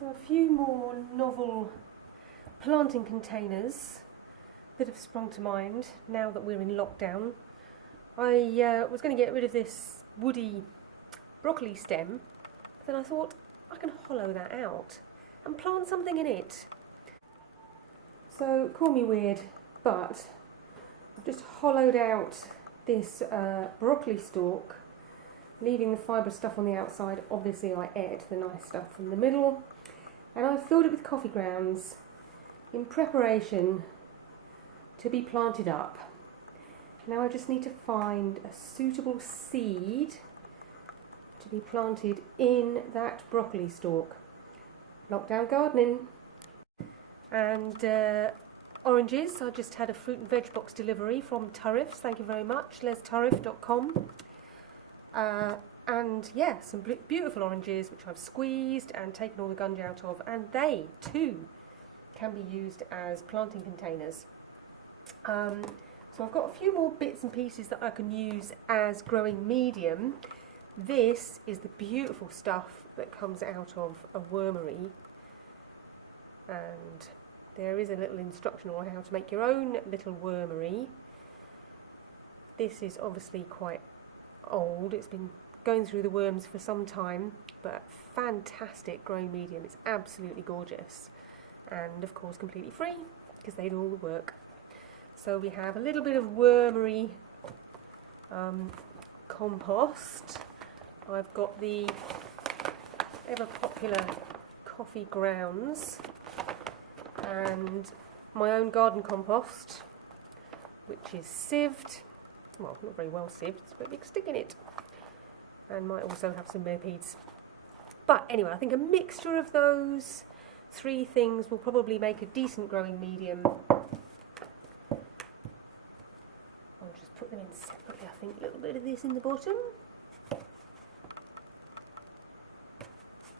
So a few more novel planting containers that have sprung to mind now that we're in lockdown. I was going to get rid of this woody broccoli stem, but then I thought I can hollow that out and plant something in it. So call me weird, but I've just hollowed out this broccoli stalk, leaving the fibre stuff on the outside. Obviously I ate the nice stuff from the middle, and I've filled it with coffee grounds in preparation to be planted up. Now I just need to find a suitable seed to be planted in that broccoli stalk. Lockdown gardening. And oranges, I just had a fruit and veg box delivery from Turriffs, thank you very much, lesturriff.com. And yeah, some beautiful oranges which I've squeezed and taken all the gunge out of, and they too can be used as planting containers. So I've got a few more bits and pieces that I can use as growing medium. This is the beautiful stuff that comes out of a wormery, and there is a little instruction on how to make your own little wormery. This is obviously quite old, it's been going through the worms for some time, but fantastic growing medium. It's absolutely gorgeous, and of course completely free because they do all the work. So we have a little bit of wormery compost. I've got the ever popular coffee grounds and my own garden compost, which is sieved, well, not very well sieved, it's got a big stick in it, and might also have some millipedes. But anyway, I think a mixture of those three things will probably make a decent growing medium. I'll just put them in separately. I think a little bit of this in the bottom,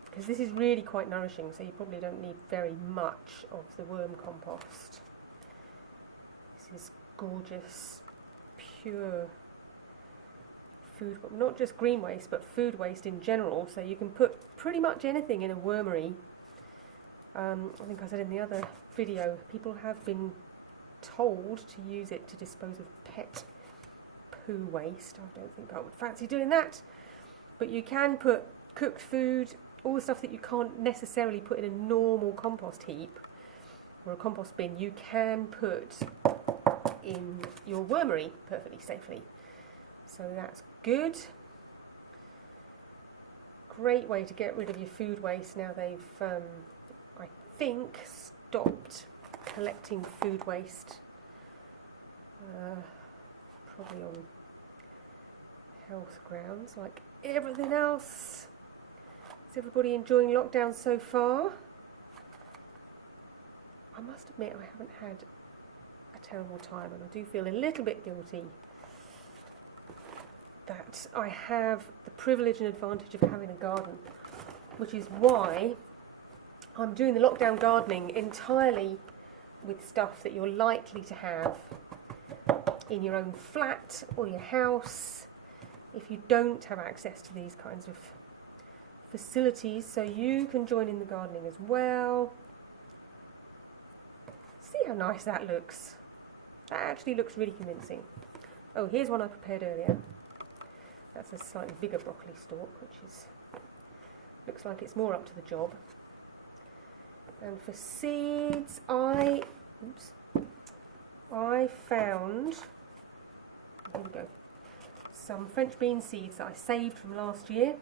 because this is really quite nourishing, so you probably don't need very much of the worm compost. This is gorgeous, pure food, not just green waste, but food waste in general, so you can put pretty much anything in a wormery. I think I said in the other video, people have been told to use it to dispose of pet poo waste. I don't think I would fancy doing that, but you can put cooked food, all the stuff that you can't necessarily put in a normal compost heap or a compost bin, you can put in your wormery perfectly safely. So that's good. Great way to get rid of your food waste now they've, I think, stopped collecting food waste. Probably on health grounds, like everything else. Is everybody enjoying lockdown so far? I must admit I haven't had a terrible time, and I do feel a little bit guilty that I have the privilege and advantage of having a garden, which is why I'm doing the lockdown gardening entirely with stuff that you're likely to have in your own flat or your house if you don't have access to these kinds of facilities, so you can join in the gardening as well. See how nice that looks. That actually looks really convincing. Oh, here's one I prepared earlier. That's a slightly bigger broccoli stalk, which is looks like it's more up to the job. And for seeds, I found, here we go, some French bean seeds that I saved from last year.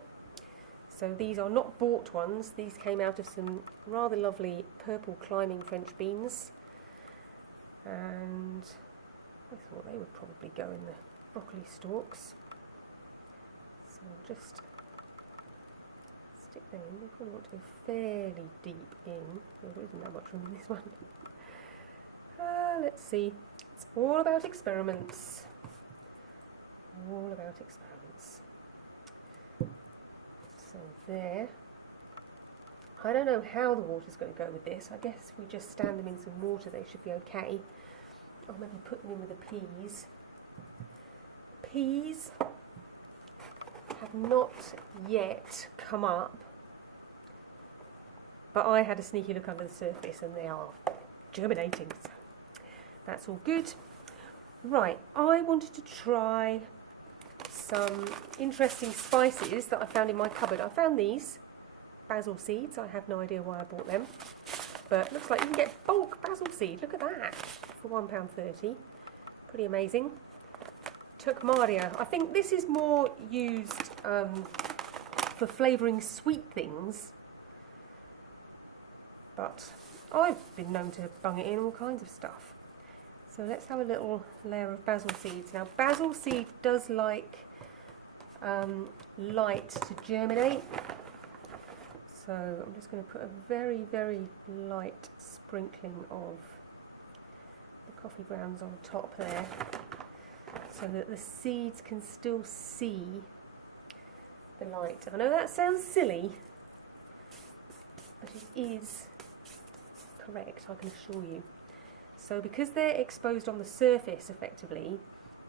So these are not bought ones, these came out of some rather lovely purple climbing French beans, and I thought they would probably go in the broccoli stalks. So I'll just stick them in. They probably want to go fairly deep in. Well, there isn't that much room in this one. Let's see. It's all about experiments. All about experiments. So there. I don't know how the water's going to go with this. I guess if we just stand them in some water, they should be okay. I'll maybe put them in with the peas. Peas have not yet come up, but I had a sneaky look under the surface and they are germinating, so that's all good. Right, I wanted to try some interesting spices that I found in my cupboard. I found these basil seeds. I have no idea why I bought them, but looks like you can get bulk basil seed. Look at that for £1.30. Pretty amazing. Turkmaria. I think this is more used for flavouring sweet things, but I've been known to bung it in all kinds of stuff. So let's have a little layer of basil seeds. Now basil seed does like light to germinate, so I'm just going to put a very, very light sprinkling of the coffee grounds on top there, so that the seeds can still see the light. I know that sounds silly, but it is correct, I can assure you. So because they're exposed on the surface effectively,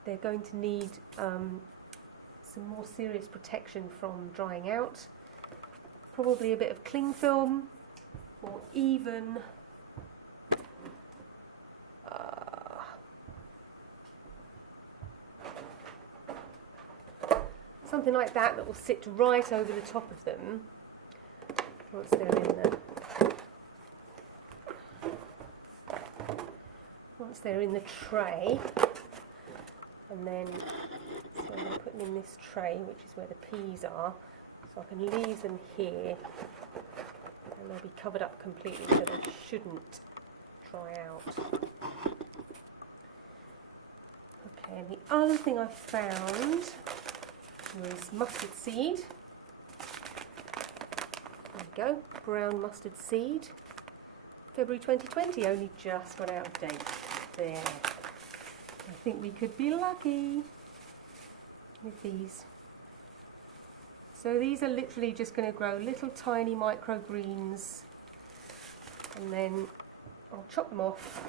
they're going to need some more serious protection from drying out. Probably a bit of cling film, or even something like that that will sit right over the top of them once they're in there. Once they're in the tray, and then so I'm going to put them in this tray, which is where the peas are, so I can leave them here and they'll be covered up completely, so they shouldn't dry out. Okay, and the other thing I found was mustard seed. There we go, brown mustard seed. February 2020, only just got out of date. There. I think we could be lucky with these. So these are literally just going to grow little tiny microgreens, and then I'll chop them off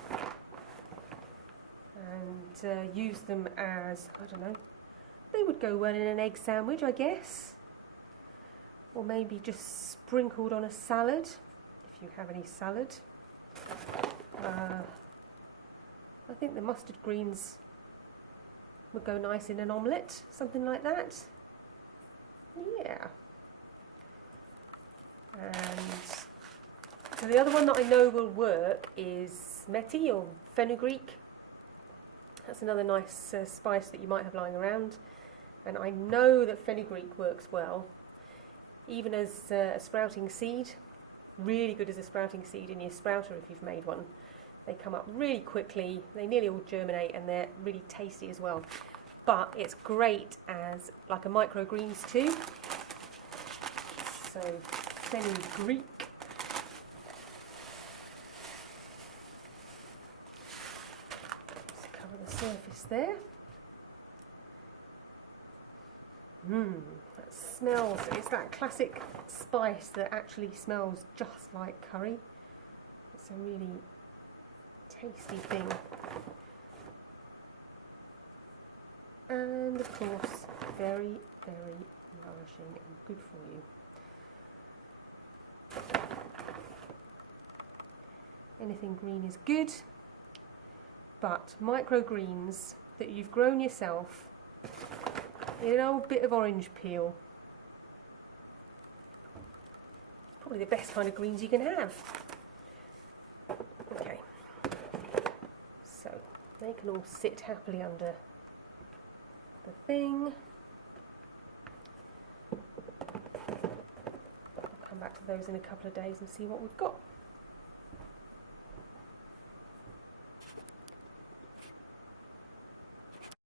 and use them as, I don't know, they would go well in an egg sandwich, I guess, or maybe just sprinkled on a salad, if you have any salad. I think the mustard greens would go nice in an omelette, something like that. Yeah. And so the other one that I know will work is meti or fenugreek. That's another nice spice that you might have lying around. And I know that fenugreek works well, even as a sprouting seed. Really good as a sprouting seed in your sprouter if you've made one. They come up really quickly, they nearly all germinate, and they're really tasty as well. But it's great as like a microgreens too. So fenugreek. Just cover the surface there. That smells, it's that classic spice that actually smells just like curry. It's a really tasty thing. And of course, very, very nourishing and good for you. Anything green is good, but microgreens that you've grown yourself in an old bit of orange peel, probably the best kind of greens you can have. Okay, so they can all sit happily under the thing. I'll come back to those in a couple of days and see what we've got.